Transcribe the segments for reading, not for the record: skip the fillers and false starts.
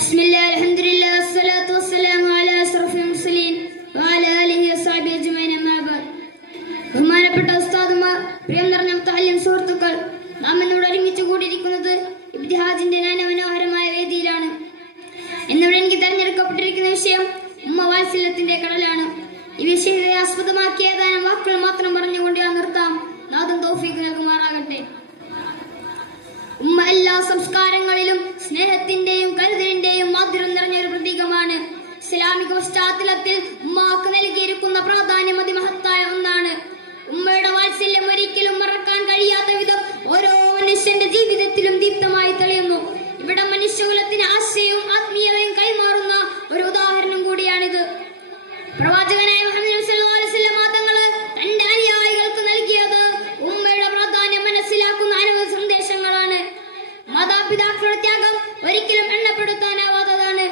ബിസ്മില്ലാഹി അൽഹംദുലില്ലാഹി വസ്സലാത്തു വസ്സലാമു അലാ അഷ്റഫിൽ മുർസലീൻ വഅലാ ആലിഹി വസഹ്ബിഹി അജ്മഈൻ അമ്മാ ബഅദ്. ബഹുമാനപ്പെട്ട ഉസ്താദുമാർ, പ്രിയം നിറഞ്ഞ മുത്തഅല്ലിം സുഹൃത്തുക്കൾ, നാം ഇന്നിവിടെ ഒരുമിച്ച് കൂടിയിരിക്കുന്നത് ഇബ്തിഹാജിന്റെ നയനമനോഹരമായ വേദിയിലാണ്. ഇന്നിവിടെ എനിക്ക് തെരഞ്ഞെടുക്കപ്പെട്ടിരിക്കുന്ന വിഷയം ഉമ്മ വാത്സല്യത്തിന്റെ കടലാണ്. ഈ വിഷയത്തെ ആസ്പദമാക്കി ഏതാനും വാക്കുകൾ മാത്രം പറഞ്ഞുകൊണ്ട് ഞാൻ നിർത്താം. നാഥൻ തൗഫീഖ് നൽകുമാറാകട്ടെ. ഉമ്മ എല്ലാ സംസ്കാരങ്ങളിലും സ്നേഹത്തിന്റെയും കരുതലിന്റെയും മാധുര്യം നിറഞ്ഞ ഒരു പ്രതീകമാണ്. ഇസ്ലാമിക പശ്ചാത്തലത്തിൽ ഉമ്മക്ക് നൽകിയിരിക്കുന്ന പ്രാധാന്യം അതിമഹത്തായ ഒന്നാണ്. ഉമ്മയുടെ വാത്സല്യം ഒരിക്കലും മറക്കാൻ കഴിയാത്ത വിധം ഓരോ മനുഷ്യന്റെ ജീവിതത്തിലും ദീപ്തമായി തെളിയുന്നു. ഇവിടെ മനുഷ്യകുലത്തിന് ആശയവും ആത്മീയതയും കൈമാറുന്ന ഒരു ഉദാഹരണം കൂടിയാണിത്. പ്രവാചകനായ മുഹമ്മദ് സല്ലല്ലാഹു അലൈഹി വസല്ലം തങ്ങള് തന്റെ അനുയായികൾക്ക് നൽകിയത് ഉമ്മയുടെ പ്രാധാന്യം മനസ്സിലാക്കുന്ന അനവധി സന്ദേശങ്ങളാണ്. മാതാപിതാക്കളുടെ ത്യാഗം ഒരിക്കലും എണ്ണപ്പെടുത്താനാവാത്തതാണ്.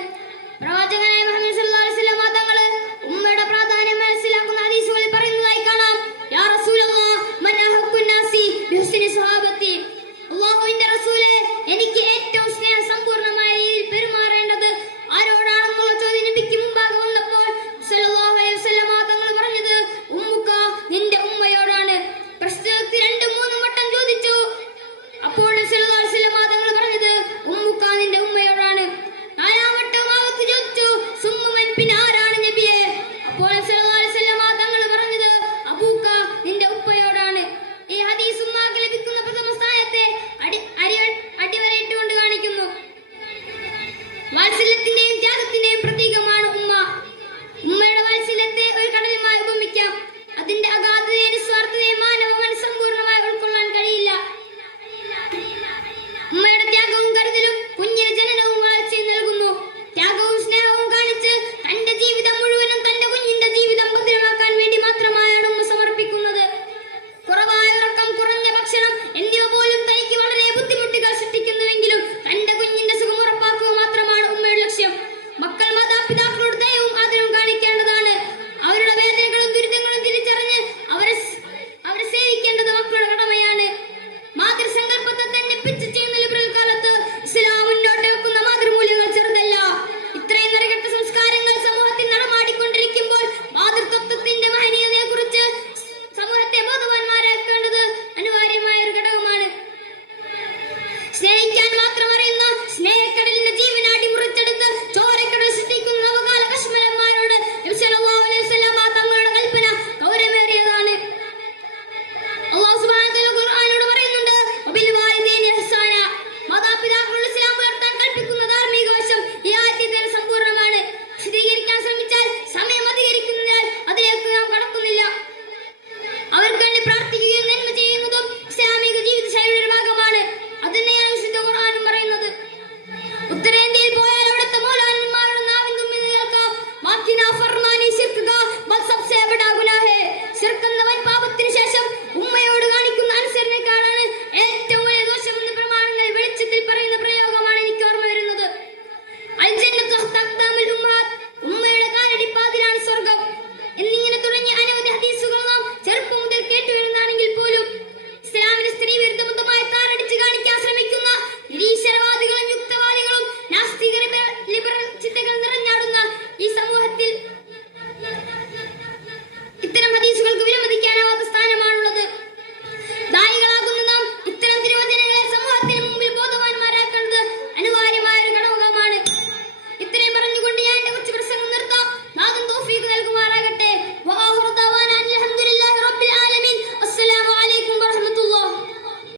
പ്രവാചകനായ മുഹമ്മദ് സല്ലല്ലാഹു അലൈഹി വസല്ലം തങ്ങള് ഉമ്മയുടെ പ്രാധാന്യം മനസ്സിലാക്കുന്ന ഹദീസുകളിൽ പറയുന്നതായി കാണാം. യാ റസൂലല്ലാഹ്, മൻ അഹഖുൻ നാസി ബിഹുസ്നി സ്വഹാബത്തി. അല്ലാഹുവിന്റെ റസൂലേ, എനിക്ക് ഏറ്റവും സ്നേഹസമ്പൂർണ്ണമായ രീതിയിൽ പെരുമാറേണ്ടത് ആരോടാണെന്നുള്ള ചോദ്യം നബിക്ക് മുമ്പാകെ വന്നപ്പോൾ സല്ലല്ലാഹു അലൈഹി വസല്ലം തങ്ങൾ പറഞ്ഞത് ഉമ്മുക, നിന്റെ ഉമ്മയോടാണ്. പ്രശ്നത്തിൽ 2-3 വട്ടം ചോദിച്ചു. അപ്പോൾ സല്ലല്ലാഹു അലൈഹി വസല്ലം തങ്ങൾ പറഞ്ഞത് ഉമ്മുക, നിന്റെ ഉമ്മയോടാണ്. 4-ാം വട്ടം ആവത്ത് ചോദിച്ചു, സുമ്മുമൻ, പിന്നെ ആരാണ് നബിയെ? അപ്പോൾ സല്ലല്ലാഹു അലൈഹി വസല്ലം തങ്ങൾ പറഞ്ഞത് അബൂക, നിന്റെ ഉപ്പയോടാണ്. ഈ ഹദീസ് ഉമ്മാക്ക് ലഭിക്കുന്ന പ്രഥമ സ്ഥാനത്തെ അടിവരയിട്ടുകൊണ്ട് കാണിക്കുന്നു. വാത്സല്യത്തിന്റെയും ത്യാഗത്തിന്റെയും